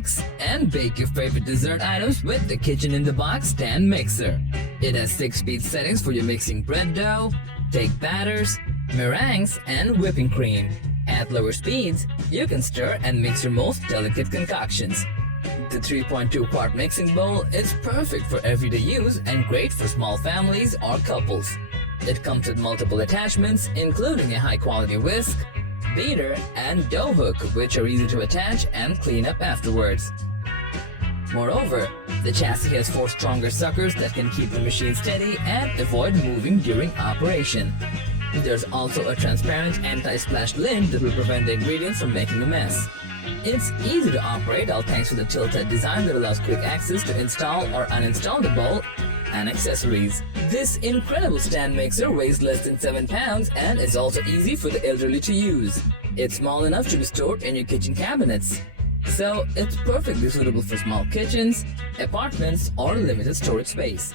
mix and bake your favorite dessert items with the Kitchen in the Box stand mixer. It has 6-speed settings for your mixing bread dough, cake batters, meringues, and whipping cream. At lower speeds, you can stir and mix your most delicate concoctions. The 3.2 quart mixing bowl is perfect for everyday use and great for small families or couples. It comes with multiple attachments, including a high-quality whisk, beater, and dough hook, which are easy to attach and clean up afterwards. Moreover, the chassis has 4 stronger suckers that can keep the machine steady and avoid moving during operation. There's also a transparent anti-splash lid that will prevent the ingredients from making a mess. It's easy to operate, all thanks to the tilted design that allows quick access to install or uninstall the bowl and accessories. This incredible stand mixer weighs less than 7 pounds and is also easy for the elderly to use. It's small enough to be stored in your kitchen cabinets. So it's perfectly suitable for small kitchens, apartments, or limited storage space.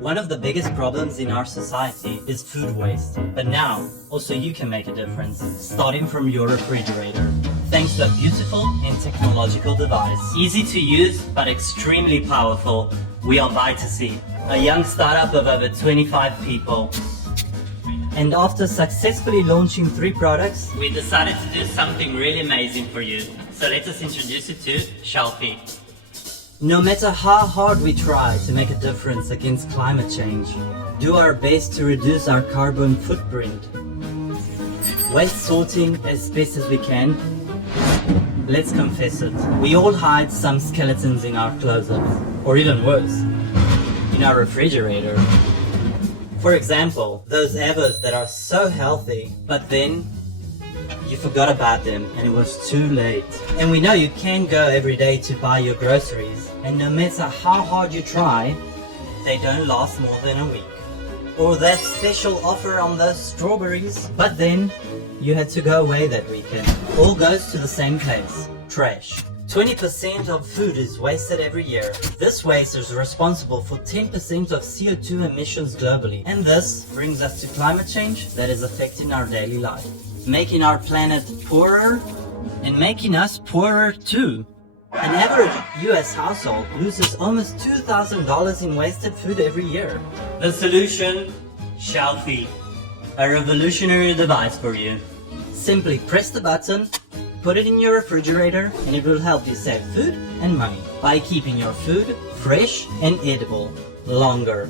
One of the biggest problems in our society is food waste. But now, also you can make a difference, starting from your refrigerator. Thanks to a beautiful and technological device. Easy to use, but extremely powerful. We are Vitacy, a young startup of over 25 people. And after successfully launching 3 products, we decided to do something really amazing for you. So let us introduce you to Shelfy. No matter how hard we try to make a difference against climate change, do our best to reduce our carbon footprint, waste sorting as best as we can, let's confess it, we all hide some skeletons in our closets, or even worse, in our refrigerator. For example, those Evers that are so healthy, but then you forgot about them and it was too late. And we know you can't go every day to buy your groceries, and no matter how hard you try, they don't last more than a week. Or that special offer on those strawberries, but then you had to go away that weekend. All goes to the same place, trash. 20% of food is wasted every year. This waste is responsible for 10% of CO2 emissions globally. And this brings us to climate change that is affecting our daily life, making our planet poorer and making us poorer too. An average US household loses almost $2,000 in wasted food every year. The solution? Shelfy. A revolutionary device for you. Simply press the button, put it in your refrigerator, and it will help you save food and money by keeping your food fresh and edible longer,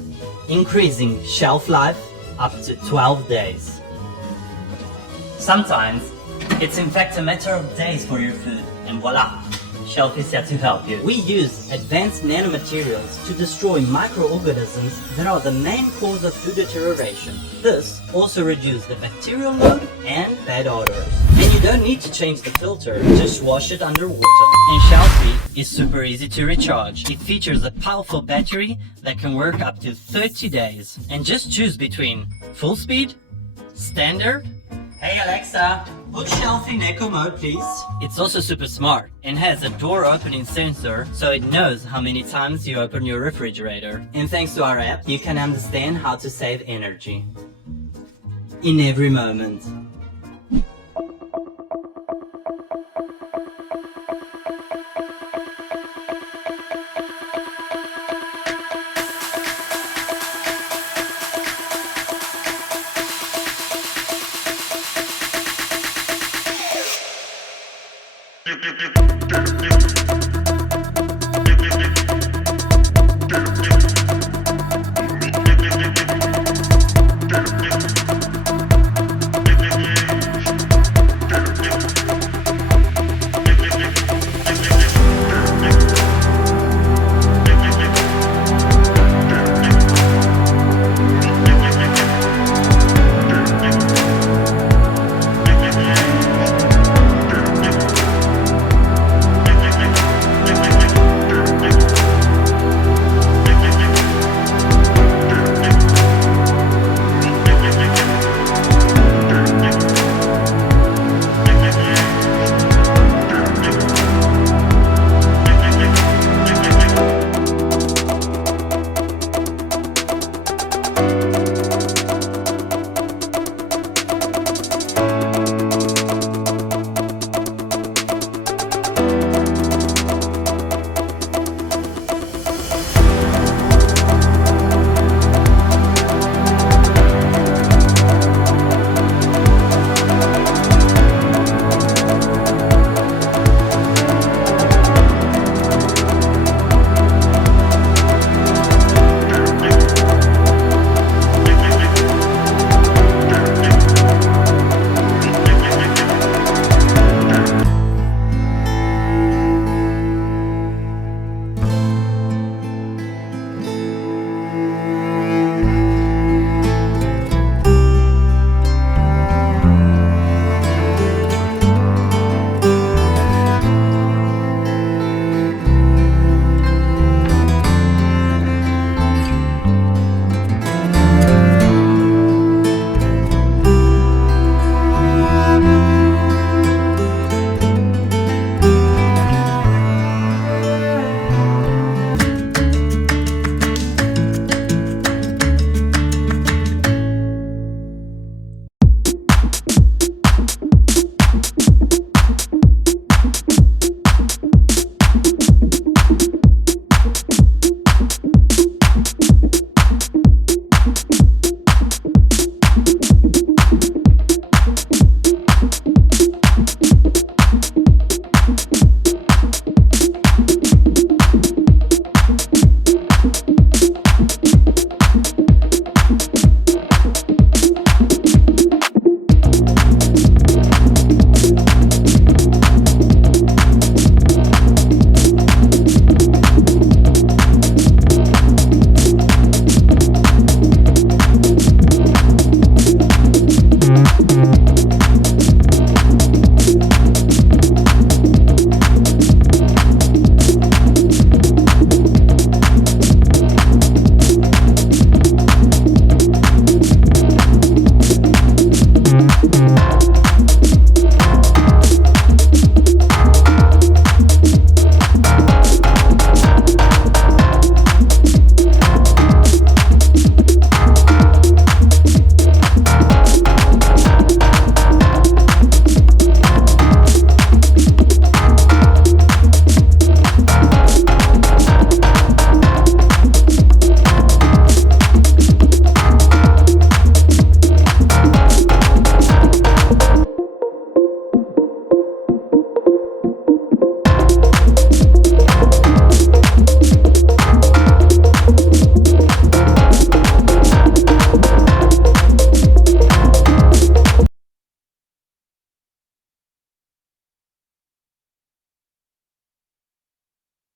increasing shelf life up to 12 days. Sometimes, it's in fact a matter of days for your food, and voila! Shelfy is here to help you. We use advanced nanomaterials to destroy microorganisms that are the main cause of food deterioration. This also reduces the bacterial load and bad odors. And you don't need to change the filter, just wash it under water. And Shelfy is super easy to recharge. It features a powerful battery that can work up to 30 days. And just choose between full speed, standard. Hey Alexa, put Shelfy in eco mode please. It's also super smart and has a door opening sensor, so it knows how many times you open your refrigerator. And thanks to our app, you can understand how to save energy in every moment. You